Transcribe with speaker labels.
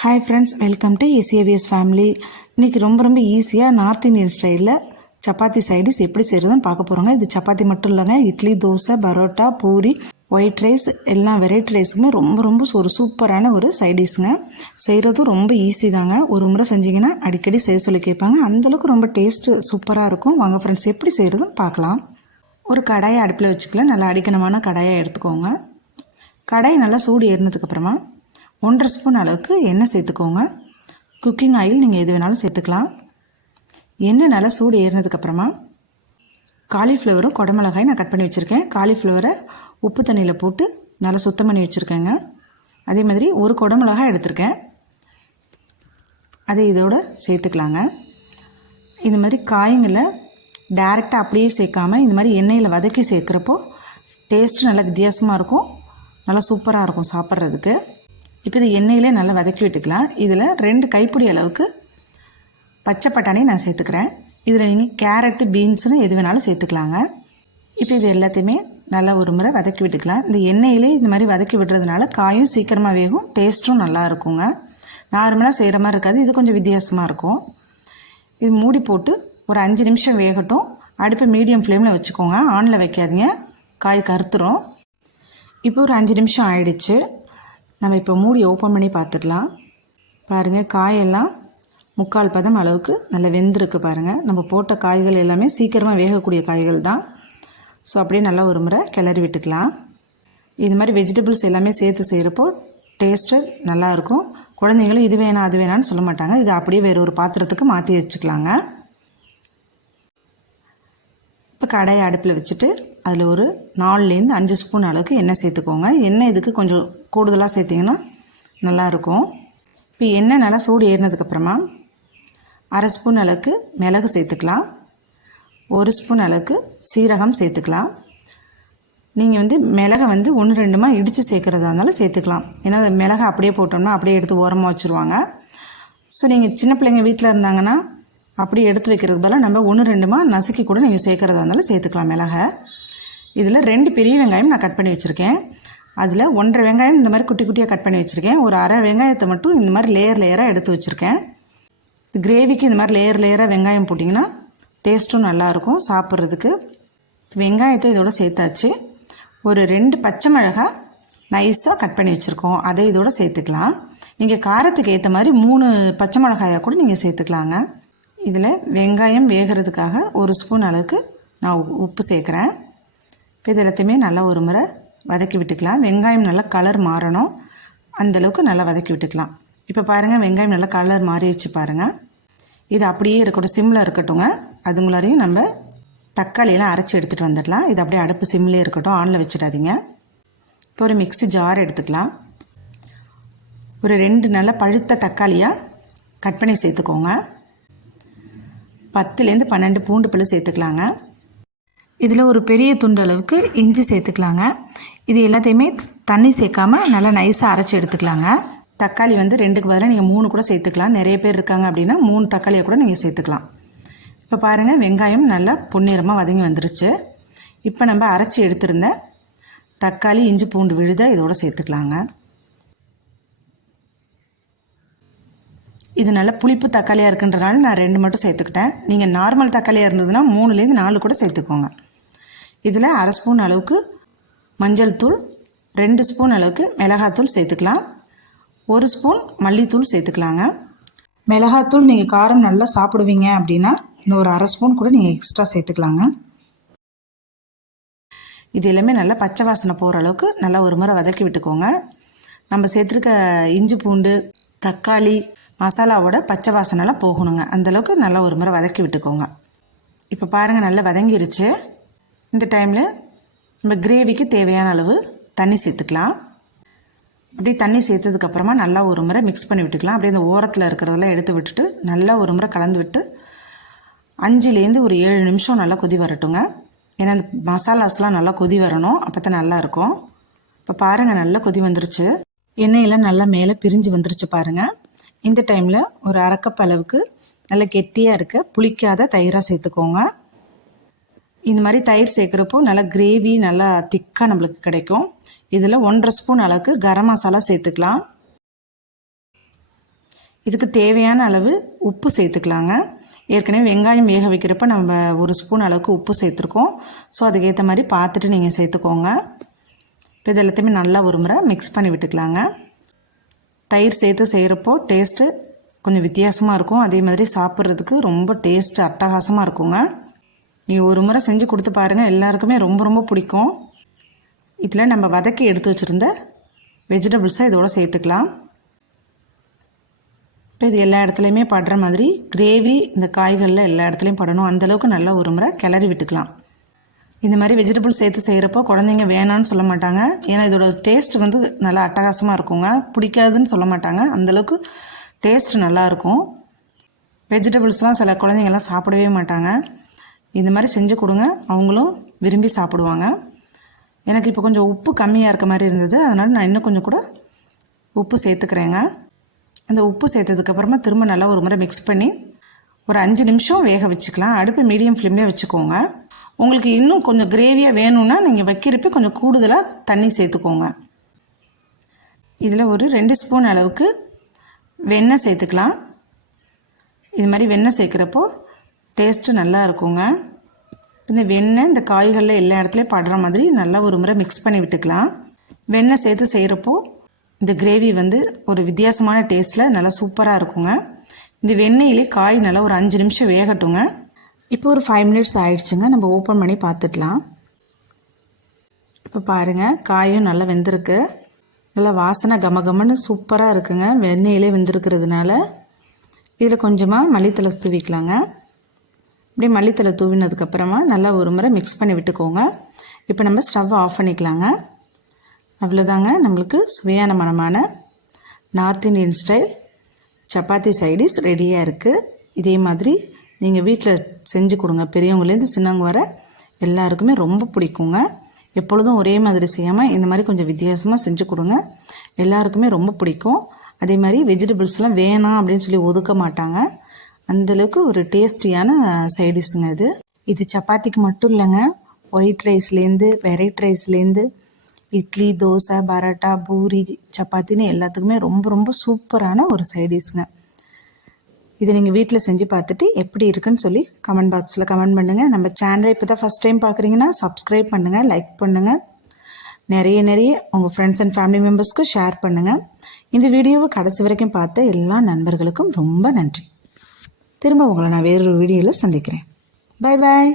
Speaker 1: Hi friends welcome to ACAVS family இன்றைக்கி ரொம்ப ரொம்ப ஈஸியாக நார்த் இந்தியன் ஸ்டைலில் சப்பாத்தி சைடிஸ் எப்படி செய்கிறதுன்னு பார்க்க போகிறோங்க இது சப்பாத்தி மட்டும் இல்லைங்க. இட்லி தோசை பரோட்டா பூரி ஒயிட் ரைஸ் எல்லா வெரைட்டி ரைஸுக்குமே ரொம்ப ரொம்ப ஒரு சூப்பரான ஒரு சைடிஷ்ங்க செய்கிறதும் ரொம்ப ஈஸி தாங்க. ஒரு முறை செஞ்சிங்கன்னா அடிக்கடி செய்ய சொல்லி கேட்பாங்க. அந்தளவுக்கு ரொம்ப டேஸ்ட்டு சூப்பராக இருக்கும். வாங்க ஃப்ரெண்ட்ஸ் எப்படி செய்கிறதுன்னு பார்க்கலாம். ஒரு கடாயை அடுப்பில் வச்சுக்கலாம் நல்லா அடிக்கணமான கடாயை எடுத்துக்கோங்க. கடாய் நல்லா சூடு ஏறினதுக்கப்புறமா ஒன்றரை ஸ்பூன் அளவுக்கு எண்ணெய் சேர்த்துக்கோங்க. குக்கிங் ஆயில் நீங்கள் எது வேணாலும் சேர்த்துக்கலாம். எண்ணெய் நல்லா சூடு ஏறினதுக்கப்புறமா காலிஃப்ளவரும் குடமிளகாய் நான் கட் பண்ணி வச்சுருக்கேன். காலிஃப்ளவரை உப்பு தண்ணியில் போட்டு நல்லா சுத்தம் பண்ணி வச்சுருக்கேங்க. அதே மாதிரி ஒரு குடமிளகாய் எடுத்திருக்கேன். அதை இதோட சேர்த்துக்கலாங்க. இந்த மாதிரி காய்ங்களை டேரெக்டாக அப்படியே சேர்க்காம இந்த மாதிரி எண்ணெயில் வதக்கி சேர்க்குறப்போ டேஸ்ட்டு நல்லா வித்தியாசமாக இருக்கும். நல்லா சூப்பராக இருக்கும் சாப்பிட்றதுக்கு. இப்போ இது எண்ணெயிலே நல்லா வதக்கி விட்டுக்கலாம். இதில் ரெண்டு கைப்பிடி அளவுக்கு பச்சை பட்டாணி நான் சேர்த்துக்கிறேன். இதில் நீங்கள் கேரட்டு பீன்ஸுன்னு எது வேணாலும் சேர்த்துக்கலாங்க. இப்போ இது எல்லாத்தையுமே நல்லா ஒரு முறை வதக்கி விட்டுக்கலாம். இந்த எண்ணெயிலே இந்த மாதிரி வதக்கி விடுறதுனால காயும் சீக்கிரமாக வேகும் டேஸ்ட்டும் நல்லா இருக்குங்க. நார்மலாக செய்கிற மாதிரி இருக்காது இது கொஞ்சம் வித்தியாசமாக இருக்கும். இது மூடி போட்டு ஒரு அஞ்சு நிமிஷம் வேகட்டும். அடுப்பு மீடியம் ஃப்ளேமில் வச்சுக்கோங்க. ஆனில் வைக்காதீங்க. காய் கருத்துரும். இப்போ ஒரு அஞ்சு நிமிஷம் ஆயிடுச்சு. நம்ம இப்போ மூடி ஓப்பன் பண்ணி பார்த்துடலாம். பாருங்கள் காயெல்லாம் முக்கால் பதம் அளவுக்கு நல்லா வெந்திருக்கு பாருங்கள் நம்ம போட்ட காய்கள் எல்லாமே சீக்கிரமாக வேகக்கூடிய காய்கள் தான். ஸோ அப்படியே நல்லா ஒரு முறை கிளறி விட்டுக்கலாம். இது மாதிரி வெஜிடபிள்ஸ் எல்லாமே சேர்த்து செய்கிறப்போ டேஸ்ட்டு நல்லாயிருக்கும் குழந்தைங்களும் இது வேணாம் அது வேணான்னு சொல்ல மாட்டாங்க. இது அப்படியே வேறு ஒரு பாத்திரத்துக்கு மாற்றி வச்சுக்கலாங்க. இப்போ கடையை அடுப்பில் வச்சுட்டு அதில் ஒரு நாலுலேருந்து அஞ்சு ஸ்பூன் அளவுக்கு எண்ணெய் சேர்த்துக்கோங்க. எண்ணெய் இதுக்கு கொஞ்சம் கூடுதலாக சேர்த்திங்கன்னா நல்லாயிருக்கும் இப்போ எண்ணெய் நல்லா சூடு ஏறினதுக்கப்புறமா அரை ஸ்பூன் அளவுக்கு மிளகு சேர்த்துக்கலாம். ஒரு ஸ்பூன் அளவுக்கு சீரகம் சேர்த்துக்கலாம். நீங்கள் வந்து மிளகை வந்து ஒன்று ரெண்டுமா இடித்து சேர்க்குறதா இருந்தாலும் சேர்த்துக்கலாம். ஏன்னா மிளகை அப்படியே போட்டோம்னா அப்படியே எடுத்து ஓரமாக வச்சுருவாங்க. ஸோ நீங்கள் சின்ன பிள்ளைங்க வீட்டில் இருந்தாங்கன்னா அப்படியே எடுத்து வைக்கிறது பதிலாக நம்ம ஒன்று ரெண்டுமா நசுக்கி கூட நீங்கள் சேர்க்குறதா இருந்தாலும் சேர்த்துக்கலாம் மிளகை. இதில் ரெண்டு பெரிய வெங்காயம் நான் கட் பண்ணி வச்சுருக்கேன். அதில் ஒன்றரை வெங்காயம் இந்த மாதிரி குட்டி குட்டியாக கட் பண்ணி வச்சுருக்கேன். ஒரு அரை வெங்காயத்தை மட்டும் இந்த மாதிரி லேயர் லேயராக எடுத்து வச்சுருக்கேன். கிரேவிக்கு இந்த மாதிரி லேயர் லேயராக வெங்காயம் போட்டிங்கன்னா டேஸ்ட்டும் நல்லாயிருக்கும் சாப்பிட்றதுக்கு. வெங்காயத்தை இதோட சேர்த்தாச்சு. ஒரு ரெண்டு பச்சை மிளகாய் நைஸாக கட் பண்ணி வச்சுருக்கோம். அதை இதோட சேர்த்துக்கலாம். நீங்கள் காரத்துக்கு ஏற்ற மாதிரி மூணு பச்சை மிளகாயாக கூட நீங்கள் சேர்த்துக்கலாங்க. இதில் வெங்காயம் வேகிறதுக்காக ஒரு ஸ்பூன் அளவுக்கு நான் உப்பு சேர்க்குறேன். இது எல்லாத்தையுமே நல்லா ஒரு முறை வதக்கி விட்டுக்கலாம். வெங்காயம் நல்லா கலர் மாறணும். அந்தளவுக்கு நல்லா வதக்கி விட்டுக்கலாம். இப்போ பாருங்கள் வெங்காயம் நல்லா கலர் மாறிடுச்சு பாருங்கள் இது அப்படியே இருக்கட்டும் சிம்மில் இருக்கட்டுங்க அதுங்களாரையும் நம்ம தக்காளியெல்லாம் அரைச்சி எடுத்துகிட்டு வந்துடலாம். இது அப்படியே அடுப்பு சிம்லேயே இருக்கட்டும் ஆனில் வச்சிடாதீங்க. இப்போ ஒரு மிக்சி ஜார் எடுத்துக்கலாம். ஒரு ரெண்டு நல்ல பழுத்த தக்காளியாக கட் பண்ணி சேர்த்துக்கோங்க. பத்துலேருந்து பன்னெண்டு பூண்டு பிள்ளை சேர்த்துக்கலாங்க. இதில் ஒரு பெரிய துண்டு அளவுக்கு இஞ்சி சேர்த்துக்கலாங்க. இது எல்லாத்தையுமே தண்ணி சேர்க்காம நல்லா நைஸாக அரைச்சி எடுத்துக்கலாங்க. தக்காளி வந்து ரெண்டுக்கு பதிலாக நீங்கள் மூணு கூட சேர்த்துக்கலாம். நிறைய பேர் இருக்காங்க அப்படின்னா மூணு தக்காளியை கூட நீங்கள் சேர்த்துக்கலாம். இப்போ பாருங்கள் வெங்காயம் நல்லா பொன்னிறமாக வதங்கி வந்துருச்சு. இப்போ நம்ம அரைச்சி எடுத்திருந்த தக்காளி இஞ்சி பூண்டு விழுத இதோட சேர்த்துக்கலாங்க. இது நல்லா புளிப்பு தக்காளியாக இருக்குன்றனால நான் ரெண்டு மட்டும் சேர்த்துக்கிட்டேன். நீங்கள் நார்மல் தக்காளியாக இருந்ததுன்னா மூணுலேருந்து நாலு கூட சேர்த்துக்கோங்க. இதில் அரை ஸ்பூன் அளவுக்கு மஞ்சள் தூள் ரெண்டு ஸ்பூன் அளவுக்கு மிளகாத்தூள் சேர்த்துக்கலாம். ஒரு ஸ்பூன் மல்லித்தூள் சேர்த்துக்கலாங்க. மிளகாத்தூள் நீங்கள் காரம் நல்லா சாப்பிடுவீங்க அப்படின்னா இன்னொரு அரை ஸ்பூன் கூட நீங்கள் எக்ஸ்ட்ரா சேர்த்துக்கலாங்க. இது எல்லாமே நல்லா பச்சை வாசனை போகிற அளவுக்கு நல்லா ஒரு முறை வதக்கி விட்டுக்கோங்க. நம்ம சேர்த்துருக்க இஞ்சி பூண்டு தக்காளி மசாலாவோட பச்சை வாசனைலாம் போகணுங்க. அந்தளவுக்கு நல்லா ஒரு முறை வதக்கி விட்டுக்கோங்க. இப்போ பாருங்கள் நல்லா வதங்கிருச்சு. இந்த டைமில் நம்ம கிரேவிக்கு தேவையான அளவு தண்ணி சேர்த்துக்கலாம். அப்படியே தண்ணி சேர்த்ததுக்கப்புறமா நல்லா ஒரு முறை மிக்ஸ் பண்ணி விட்டுக்கலாம். அப்படியே அந்த ஓரத்தில் இருக்கிறதெல்லாம் எடுத்து விட்டுட்டு நல்லா ஒரு முறை கலந்து விட்டு அஞ்சுலேருந்து ஒரு ஏழு நிமிஷம் நல்லா கொதி வரட்டுங்க. ஏன்னா அந்த மசாலாஸ்லாம் நல்லா கொதி வரணும். அப்போ தான் நல்லாயிருக்கும் இப்போ பாருங்கள் நல்லா கொதி வந்துருச்சு. எண்ணெயெல்லாம் நல்லா மேலே பிரிஞ்சு வந்துருச்சு பாருங்கள் இந்த டைமில் ஒரு அரைக்கப் அளவுக்கு நல்லா கெட்டியாக இருக்க புளிக்காத தயிராக சேர்த்துக்கோங்க. இந்த மாதிரி தயிர் சேர்க்குறப்போ நல்லா கிரேவி நல்லா திக்காக நம்மளுக்கு கிடைக்கும். இதில் ஒன்றரை ஸ்பூன் அளவுக்கு கரம் மசாலா சேர்த்துக்கலாம். இதுக்கு தேவையான அளவு உப்பு சேர்த்துக்கலாங்க. ஏற்கனவே வெங்காயம் வேக வைக்கிறப்ப நம்ம ஒரு ஸ்பூன் அளவுக்கு உப்பு சேர்த்துருக்கோம். ஸோ அதுக்கேற்ற மாதிரி பார்த்துட்டு நீங்கள் சேர்த்துக்கோங்க. இப்போ இது எல்லாத்தையுமே நல்லா ஒரு முறை மிக்ஸ் பண்ணி விட்டுக்கலாங்க. தயிர் சேர்த்து செய்கிறப்போ டேஸ்ட்டு கொஞ்சம் வித்தியாசமாக இருக்கும். அதே மாதிரி சாப்பிட்றதுக்கு ரொம்ப டேஸ்ட்டு அட்டகாசமாக இருக்குங்க. நீங்கள் ஒரு முறை செஞ்சு கொடுத்து பாருங்கள் எல்லாருக்குமே ரொம்ப ரொம்ப பிடிக்கும். இதில் நம்ம வதக்கி எடுத்து வச்சுருந்த வெஜிடபிள்ஸை இதோடு சேர்த்துக்கலாம். இப்போ இது எல்லா இடத்துலையுமே படுற மாதிரி கிரேவி இந்த காய்களில் எல்லா இடத்துலையும் படணும். அந்தளவுக்கு நல்லா ஒரு முறை கிளறி விட்டுக்கலாம். இந்த மாதிரி வெஜிடபிள் சேர்த்து செய்கிறப்போ குழந்தைங்க வேணான்னு சொல்ல மாட்டாங்க. ஏன்னா இதோட டேஸ்ட் வந்து நல்லா அட்டகாசமாக இருக்குங்க. பிடிக்காதுன்னு சொல்ல மாட்டாங்க. அந்தளவுக்கு டேஸ்ட் நல்லாயிருக்கும் வெஜிடபிள்ஸ்லாம் சில குழந்தைங்கள்லாம் சாப்பிடவே மாட்டாங்க. இந்த மாதிரி செஞ்சு கொடுங்க. அவங்களும் விரும்பி சாப்பிடுவாங்க. எனக்கு இப்போ கொஞ்சம் உப்பு கம்மியாக இருக்க மாதிரி இருந்தது. அதனால் நான் இன்னும் கொஞ்சம் கூட உப்பு சேர்த்துக்கிறேங்க. அந்த உப்பு சேர்த்ததுக்கப்புறமா திரும்ப நல்லா ஒரு முறை மிக்ஸ் பண்ணி ஒரு அஞ்சு நிமிஷம் வேக வச்சுக்கலாம். அடுப்பு மீடியம் ஃப்ளேம்லேயே வச்சுக்கோங்க. உங்களுக்கு இன்னும் கொஞ்சம் கிரேவியாக வேணும்னா நீங்கள் வைக்கிறப்ப கொஞ்சம் கூடுதலாக தண்ணி சேர்த்துக்கோங்க. இதில் ஒரு ரெண்டு ஸ்பூன் அளவுக்கு வெண்ணெய் சேர்த்துக்கலாம். இது மாதிரி வெண்ணெய் சேர்க்குறப்போ டேஸ்ட்டு நல்லா இருக்குங்க. இந்த வெண்ணெய் இந்த காய்களில் எல்லா இடத்துலையும் படுற மாதிரி நல்லா ஒரு முறை மிக்ஸ் பண்ணி விட்டுக்கலாம். வெண்ணெய் சேர்த்து செய்கிறப்போ இந்த கிரேவி வந்து ஒரு வித்தியாசமான டேஸ்ட்டில் நல்லா சூப்பராக இருக்குங்க. இந்த வெண்ணெயிலே காய் நல்லா ஒரு அஞ்சு நிமிஷம் வேகட்டுங்க. இப்போ ஒரு ஃபைவ் மினிட்ஸ் ஆயிடுச்சுங்க. நம்ம ஓப்பன் பண்ணி பார்த்துக்கலாம். இப்போ பாருங்கள் காயும் நல்லா வெந்திருக்கு. நல்லா வாசனை கமகமன்னு சூப்பராக இருக்குங்க. வெண்ணெயிலே வெந்திருக்கிறதுனால. இதில் கொஞ்சமாக மல்லித்தலை தூவிக்கலாங்க. இப்படி மல்லித்தலை தூவினதுக்கப்புறமா நல்லா ஒரு முறை மிக்ஸ் பண்ணி விட்டுக்கோங்க. இப்போ நம்ம ஸ்டவ் ஆஃப் பண்ணிக்கலாங்க. அவ்வளோதாங்க நம்மளுக்கு சுவையான மனமான north Indian style chapati side dish ரெடியாக இருக்குது இதே மாதிரி நீங்கள் வீட்டில் செஞ்சு கொடுங்க. பெரியவங்கலேருந்து சின்னவங்க வர எல்லாருக்குமே ரொம்ப பிடிக்குங்க. எப்பொழுதும் ஒரே மாதிரி செய்யாமல் இந்த மாதிரி கொஞ்சம் வித்தியாசமாக செஞ்சு கொடுங்க. எல்லாருக்குமே ரொம்ப பிடிக்கும். அதே மாதிரி வெஜிடபிள்ஸ்லாம் வேணாம் அப்படின்னு சொல்லி ஒதுக்க மாட்டாங்க. அந்தளவுக்கு ஒரு டேஸ்டியான சைடிஷுங்க இது. இது சப்பாத்திக்கு மட்டும் இல்லைங்க. ஒயிட் ரைஸ்லேருந்து வெரைட் ரைஸ்லேருந்து இட்லி தோசை பரோட்டா பூரி சப்பாத்தின்னு எல்லாத்துக்குமே ரொம்ப ரொம்ப சூப்பரான ஒரு சைடிஷ்ங்க இதை நீங்கள் வீட்டில் செஞ்சு பார்த்துட்டு எப்படி இருக்குன்னு சொல்லி கமெண்ட் பாக்ஸில் கமெண்ட் பண்ணுங்கள் நம்ம சேனலை இப்போ தான் ஃபஸ்ட் டைம் பார்க்குறீங்கன்னா சப்ஸ்கிரைப் பண்ணுங்கள் லைக் பண்ணுங்கள் நிறைய நிறைய உங்கள் ஃப்ரெண்ட்ஸ் அண்ட் ஃபேமிலி மெம்பர்ஸ்க்கு ஷேர் பண்ணுங்கள் இந்த வீடியோவை கடைசி வரைக்கும் பார்த்த எல்லா நண்பர்களுக்கும் ரொம்ப நன்றி. திரும்ப உங்களை நான் வேறொரு வீடியோவில் சந்திக்கிறேன். பாய் பாய்